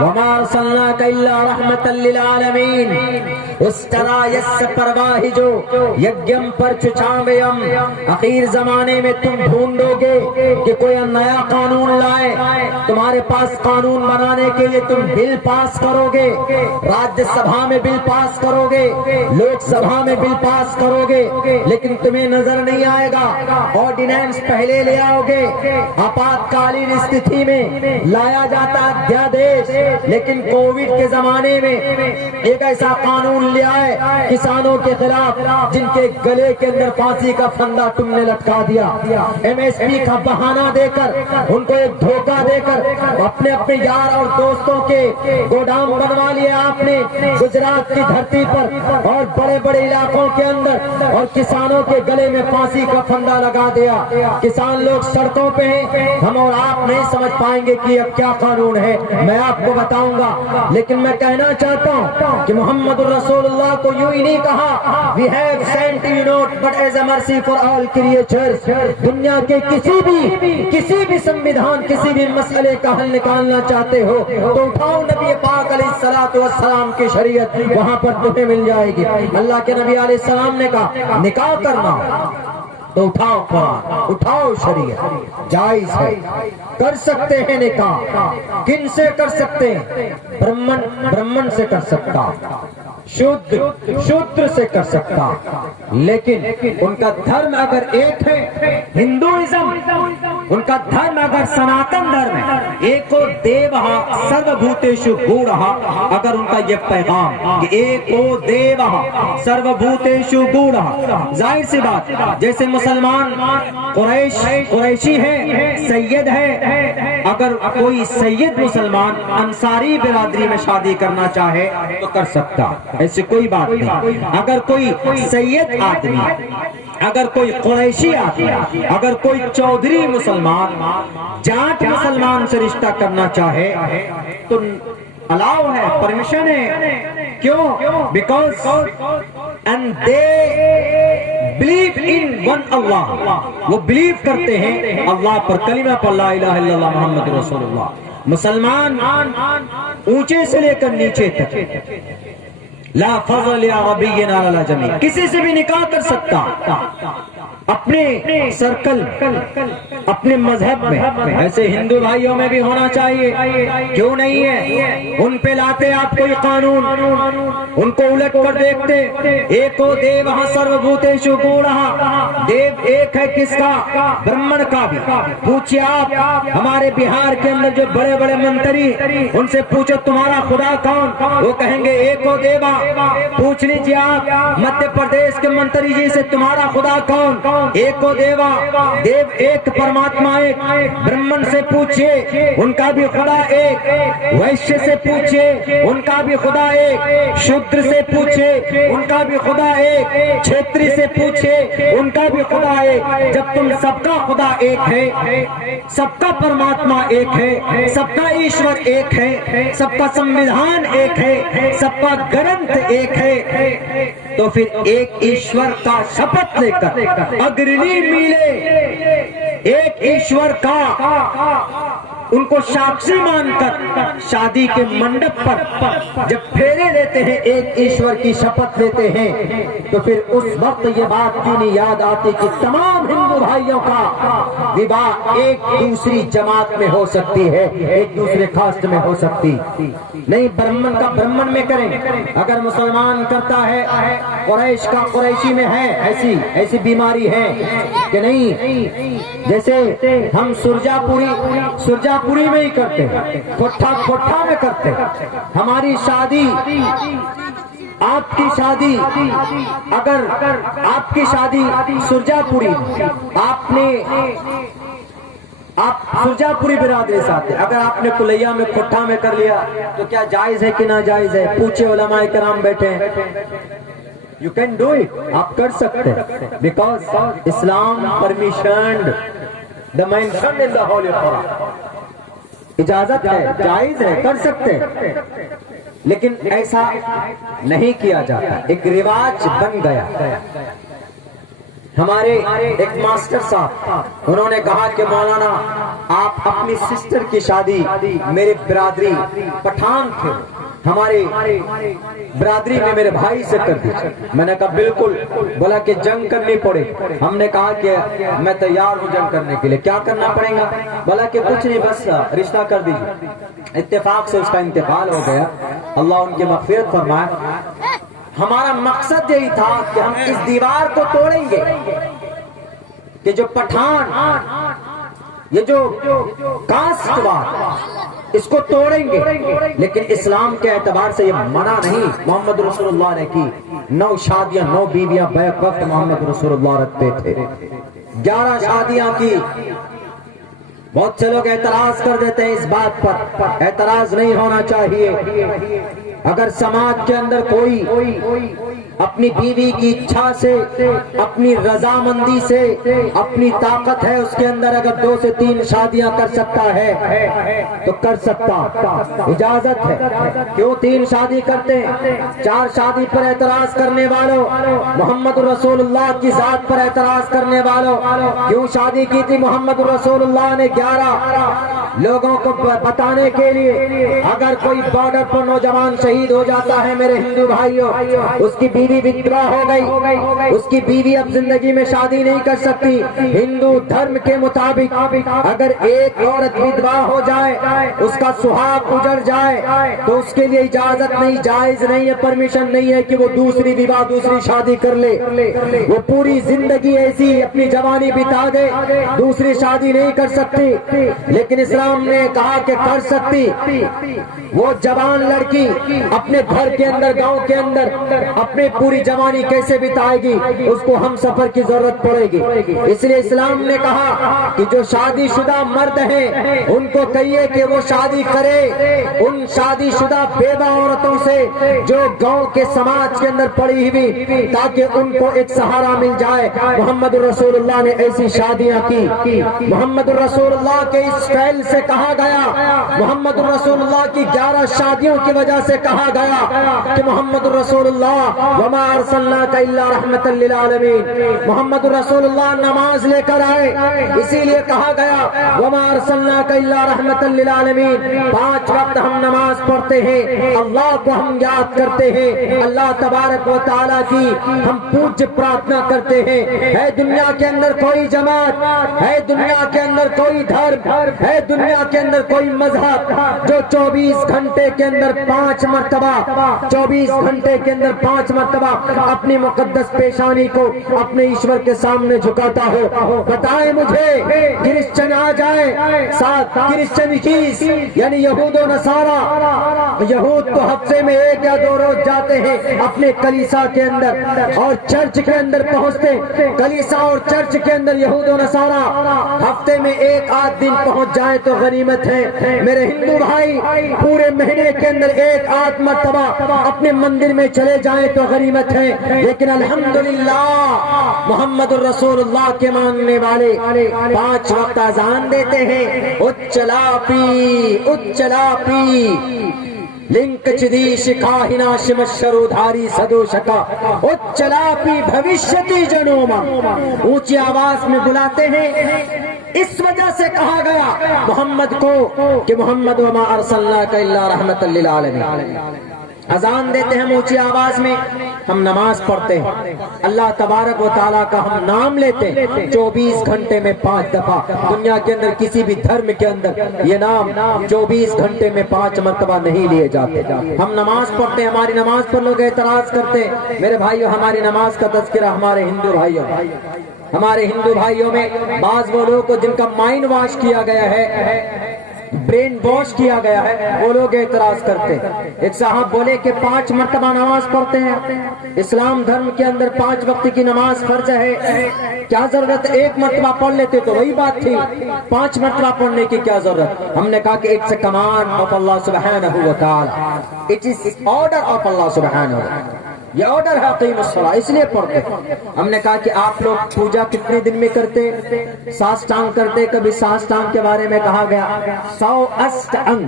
وما ارسلناک الا رحمتا للعالمین. استرا یس پرواہ جو یجم پر چچاویم. اخیر زمانے میں تم ڈھونڈو گے کہ کوئی نیا قانون لائے. تمہارے پاس قانون بنانے کے لیے تم بل پاس کرو گے, راجیہ سبھا میں بل پاس کرو گے, لوک سبھا میں بل پاس کرو گے, لیکن تمہیں نظر نہیں آئے گا. آرڈیننس پہلے لے آؤ گے. آپات کالین استھتی میں لایا جاتا ادھیادیش, لیکن کووڈ کے زمانے میں ایک ایسا قانون لے آئے کسانوں کے خلاف جن کے گلے کے اندر پھانسی کا پھندا تم نے لٹکا دیا. ایم ایس پی کا بہانہ دے کر, ان کو ایک دھوکہ دے کر اپنے اپنے یار اور دوستوں کے گودام بنوا لیا آپ نے گجرات کی دھرتی پر اور بڑے بڑے علاقوں کے اندر, اور کسانوں کے گلے میں پھانسی کا پھندا لگا دیا. کسان لوگ سڑکوں پہ ہیں, ہم اور آپ نہیں سمجھ پائیں گے کہ اب کیا قانون ہے, میں آپ کو بتاؤں گا. لیکن میں کہنا چاہتا ہوں کہ محمد الرسول اللہ کو یوں ہی نہیں کہا we have sent you not but as a mercy for all creatures. دنیا کے کسی بھی سمویدھان, کسی بھی مسئلے کا حل نکالنا چاہتے ہو تو اٹھاؤ نبی پاک علیہ الصلوۃ والسلام کی شریعت, وہاں پر تمہیں مل جائے گی. اللہ کے نبی علیہ السلام نے کہا نکاح کرنا تو اٹھاؤ قرآن, اٹھاؤ شریعت, جائز ہے, کر سکتے ہیں نکاح. کن سے کر سکتے ہیں؟ برہمن سے کر سکتا, شودر سے کر سکتا, لیکن ان کا دھرم اگر ایک ہے, ہندوازم, ان کا دھرم اگر سناتن دھرم ہے, ایکو دیوہ سرو بھوتیشو گوڑہ, اگر ان کا یہ پیغام کہ ایکو دیوہ سرو بھوتیشو گوڑہ, ظاہر سی بات جیسے مسلمان قریشی ہے, سید ہے, اگر کوئی سید مسلمان انصاری برادری میں شادی کرنا چاہے تو کر سکتا, ایسی کوئی بات نہیں. اگر کوئی سید آدمی, اگر کوئی قریشی آدمی, اگر کوئی چودھری مسلمان جاٹ مسلمان سے رشتہ کرنا چاہے تو الاؤ ہے, پرمیشن ہے. کیوں؟ Because and they believe in one Allah. وہ بلیو کرتے ہیں اللہ پر, کلمہ پر, لا الہ الا اللہ محمد رسول اللہ. مسلمان اونچے سے لے کر نیچے تک لا فضل عربی علی جمیع, کسی سے بھی نکاح کر سکتا اپنے سرکل, اپنے مذہب میں. ایسے ہندو بھائیوں میں بھی ہونا چاہیے, کیوں نہیں ہے؟ ان پہ لاتے آپ کوئی قانون, ان کو الٹ کر دیکھتے. ایکو دیوہ سرو بھوتیشو گوڑہ, دیو ایک ہے کس کا؟ برہمن کا بھی. پوچھئے آپ ہمارے بہار کے اندر جو بڑے بڑے منتری, ان سے پوچھو تمہارا خدا کون, وہ کہیں گے ایکو دیوہ. پوچھ لیجیے آپ مدھیہ پردیش کے منتری جی سے تمہارا خدا کون, ایکو دیوا, دیو ایک, پرماتما ایک. برہمن سے پوچھئے ان کا بھی خدا ایک, ویشیہ سے پوچھئے ان کا بھی خدا ایک, شودر سے پوچھئے ان کا بھی خدا ایک, چھیتری سے پوچھئے ان کا بھی خدا ایک. جب تم سب کا خدا ایک ہے, سب کا پرماتما ایک ہے, سب کا ایشور ایک ہے, سب کا سمویدھان ایک ہے, سب کا گرنتھ ایک ہے, تو پھر ایک ایشور کا شپت لے کر اگرنی میلے ایک ایشور کا ان کو ساکشی مان کر شادی کے منڈپ پر جب پھیرے لیتے ہیں, ایک ایشور کی شپت لیتے ہیں, تو پھر اس وقت یہ بات کیوں نہیں یاد آتی کہ تمام ہندو بھائیوں کا وواہ ایک دوسری جماعت میں ہو سکتی ہے, ایک دوسرے کاسٹ میں ہو سکتی نہیں. برہمن کا برہمن میں کریں, اگر مسلمان کرتا ہے, قریش کا قریشی میں ہے. ایسی بیماری ہے کہ نہیں, جیسے ہم سرجا پوری میں ہی کرتے, کھوٹھا میں کرتے. ہماری شادی, آپ کی شادی, اگر آپ کی شادی سرجا پوری, آپ سرجا پوری برادری سے آتے, اگر آپ نے کلیا میں کھوٹھا میں کر لیا تو کیا جائز ہے کہ ناجائز ہے؟ پوچھے علماء کرام بیٹھے ہیں. You can do it, آپ کر سکتے ہیں, because Islam permissioned the mentioned in the Holy Quran. اجازت ہے, جائز ہے, کر سکتے ہیں, لیکن ایسا نہیں کیا جاتا. ایک رواج بن گیا. ہمارے ایک ماسٹر صاحب انہوں نے کہا کہ مولانا آپ اپنی سسٹر کی شادی، میرے برادری پٹھان تھے، ہمارے برادری میں میرے بھائی سے کر دی۔ میں نے کہا بالکل۔ بولا کہ جنگ کرنی پڑے۔ ہم نے کہا کہ میں تیار ہوں جنگ کرنے کے لیے، کیا کرنا پڑے گا؟ بولا کہ کچھ نہیں، بس رشتہ کر دیجیے۔ اتفاق سے اس کا انتقال ہو گیا، اللہ ان کی مغفرت فرمائے۔ ہمارا مقصد یہی تھا کہ ہم اس دیوار کو توڑیں گے کہ جو پٹھان، یہ جو کاسٹ وار، اس کو توڑیں گے، لیکن اسلام کے اعتبار سے یہ منع نہیں۔ محمد رسول اللہ نے کی 9 شادیاں، 9 بیویاں بیک وقت محمد رسول اللہ رکھتے تھے، 11 شادیاں کی۔ بہت سے لوگ اعتراض کر دیتے ہیں اس بات پر، اعتراض نہیں ہونا چاہیے۔ اگر سماج کے اندر کوئی اپنی بیوی کی اچھا سے، اپنی رضامندی سے، اپنی طاقت ہے اس کے اندر، اگر 2 سے 3 شادیاں کر سکتا ہے تو کر سکتا، اجازت ہے۔ کیوں 3 شادی کرتے ہیں؟ 4 شادی پر اعتراض کرنے والوں، محمد رسول اللہ کی ذات پر اعتراض کرنے والوں، کیوں شادی کی تھی محمد رسول اللہ نے 11؟ لوگوں کو بتانے کے لیے، اگر کوئی بارڈر پر نوجوان شہید ہو جاتا ہے میرے ہندو بھائیوں، اس کی بیوی ودوا ہو گئی، اس کی بیوی اب زندگی میں شادی نہیں کر سکتی۔ ہندو دھرم کے مطابق اگر ایک عورت ودوا ہو جائے، اس کا سہاگ اجڑ جائے، تو اس کے لیے اجازت نہیں، جائز نہیں ہے، پرمیشن نہیں ہے کہ وہ دوسری وواہ، دوسری شادی کر لے۔ وہ پوری زندگی ایسی اپنی جوانی بتا دے، دوسری شادی نہیں کر سکتی۔ لیکن اسلام نے کہا کہ کر سکتی۔ وہ جوان لڑکی اپنے گھر کے اندر، گاؤں کے اندر اپنے پوری جوانی کیسے بتائے گی؟ اس کو ہم سفر کی ضرورت پڑے گی۔ اس لیے اسلام نے کہا کہ جو شادی شدہ مرد ہیں ان کو کہیے کہ وہ شادی کرے ان شادی شدہ بیوہ عورتوں سے جو گاؤں کے سماج کے اندر پڑی ہوئی، تاکہ ان کو ایک سہارا مل جائے۔ محمد رسول اللہ نے ایسی شادیاں کی۔ محمد رسول اللہ کے اس فعل سے کہا گیا، محمد رسول اللہ کی 11 شادیوں کی وجہ سے کہا گیا کہ محمد رسول اللہ وما ارسلناک الا رحمتا للعالمین، محمد رسول اللہ نماز لے کر آئے، اسی لیے کہا گیا وما ارسلناک الا رحمتا للعالمین۔ 5 وقت ہم نماز پڑھتے ہیں، اللہ کو ہم یاد کرتے ہیں، اللہ تبارک و تعالیٰ کی ہم پوجا پرارتھنا کرتے ہیں۔ ہے دنیا کے اندر کوئی جماعت، ہے دنیا کے اندر کوئی دھرم، ہے دنیا کے اندر کوئی مذہب جو 24 گھنٹے کے اندر 5 مرتبہ 24 گھنٹے کے اندر 5 مرتبہ اپنی مقدس پیشانی کو اپنے ایشور کے سامنے جھکاتا ہو؟ بتائیں مجھے۔ کرسچن آ جائے، ساتھ کرسچن چیز یعنی یہود و نصارہ، یہود تو ہفتے میں 1 یا 2 روز جاتے ہیں اپنے کلیسا کے اندر اور چرچ کے اندر پہنچتے، کلیسا اور چرچ کے اندر یہود و نصارہ ہفتے میں 1 آدھ دن پہنچ جائے تو غنیمت ہے۔ میرے ہندو بھائی پورے مہینے کے اندر 1 آدھ مرتبہ اپنے مندر میں چلے جائیں تو غنیمت ہے۔ لیکن الحمدللہ محمد رسول اللہ کے ماننے والے 5 وقت اذان دیتے ہیں، اچلاپی اچلاپی لنک چدی شکاہنا شمشرو دھاری سدو شکا اچلاپی بھوشیتی جنوما، اونچی آواز میں بلاتے ہیں۔ اس وجہ سے کہا گیا محمد کو کہ محمد وما ارسلناک الا رحمتا للعالمین۔ اذان دیتے ہیں اونچی آواز میں، ہم نماز پڑھتے ہیں، اللہ تبارک و تعالیٰ کا ہم نام لیتے ہیں 24 گھنٹے میں 5 دفعہ۔ دنیا کے اندر کسی بھی دھرم کے اندر یہ نام 24 گھنٹے میں 5 مرتبہ نہیں لیے جاتے۔ ہم نماز پڑھتے ہیں، ہماری نماز پر لوگ اعتراض کرتے ہیں۔ میرے بھائیوں، ہماری نماز کا تذکرہ ہمارے ہندو بھائیوں میں بعض وہ لوگ جن کا مائنڈ واش کیا گیا ہے، برین واش کیا گیا ہے، وہ لوگ اعتراض کرتے ہیں۔ ایک صاحب بولے کہ 5 مرتبہ نماز پڑھتے ہیں، اسلام دھرم کے اندر 5 وقت کی نماز فرض ہے، کیا ضرورت 1 مرتبہ پڑھ لیتے تو وہی بات تھی، 5 مرتبہ پڑھنے کی کیا ضرورت؟ ہم نے کہا کہ اٹس اے کمانڈ آف اللہ سبحانہ و تعالی، اٹ از آرڈر آف اللہ سبحانہ و تعالی، یہ آرڈر ہے اقیم الصلاۃ، اس لیے پڑھتے۔ ہم نے کہا کہ آپ لوگ پوجا کتنے دن میں کرتے؟ ساستانگ کرتے، کبھی ساستانگ کے بارے میں کہا گیا 100 اشٹانگ،